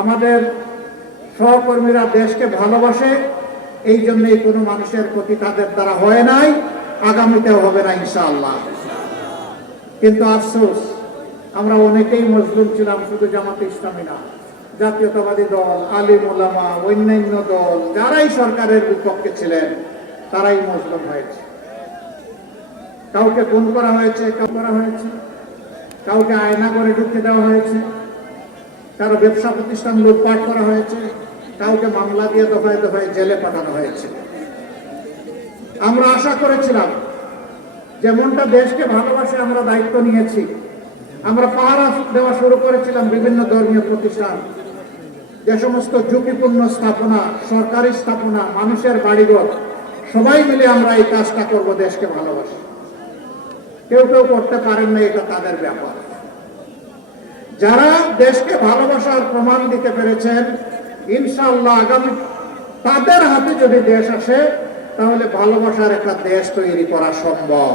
আমাদের সহকর্মীরা দেশকে ভালোবাসে, এই জন্যই কোনো মানুষের ক্ষতি তাদের দ্বারা হয় নাই, আগামীতেও হবে না ইনশাআল্লাহ। কিন্তু আফসোস, আমরা অনেকেই মজলুম ছিলাম, শুধু জামাতে ইসলামী না, জাতীয়তাবাদী দল, আলিম ওলামা, অন্যান্য দল যারাই সরকারের বিপক্ষে ছিলেন তারাই মজলুম হয়েছে। কাউকে খুন করা হয়েছে, কাউকে আয়না করে ঢুকে দেওয়া হয়েছে, কারো ব্যবসা প্রতিষ্ঠান লুটপাট করা হয়েছে, কাউকে মামলা দিয়ে দফায় দফায় জেলে পাঠানো হয়েছে। আমরা আশা করেছিলাম যেমনটা দেশকে ভালোবাসে আমরা দায়িত্ব নিয়েছি, আমরা পাহারা দেওয়া শুরু করেছিলাম বিভিন্ন ধর্মীয় প্রতিষ্ঠান, যে সমস্ত ঝুঁকিপূর্ণ স্থাপনা, সরকারি স্থাপনা, মানুষের বাড়িঘর, সবাই মিলে আমরা এই কাজটা করব দেশকে ভালোবাসি। কেউ কেউ করতে পারেন না, এটা তাদের ব্যাপার। যারা দেশকে ভালোবাসার প্রমাণ দিতে পেরেছেন, ইনশাআল্লাহ আগামী তাদের হাতে যদি দেশ আসে তাহলে ভালোবাসার একটা দেশ তৈরি করা সম্ভব।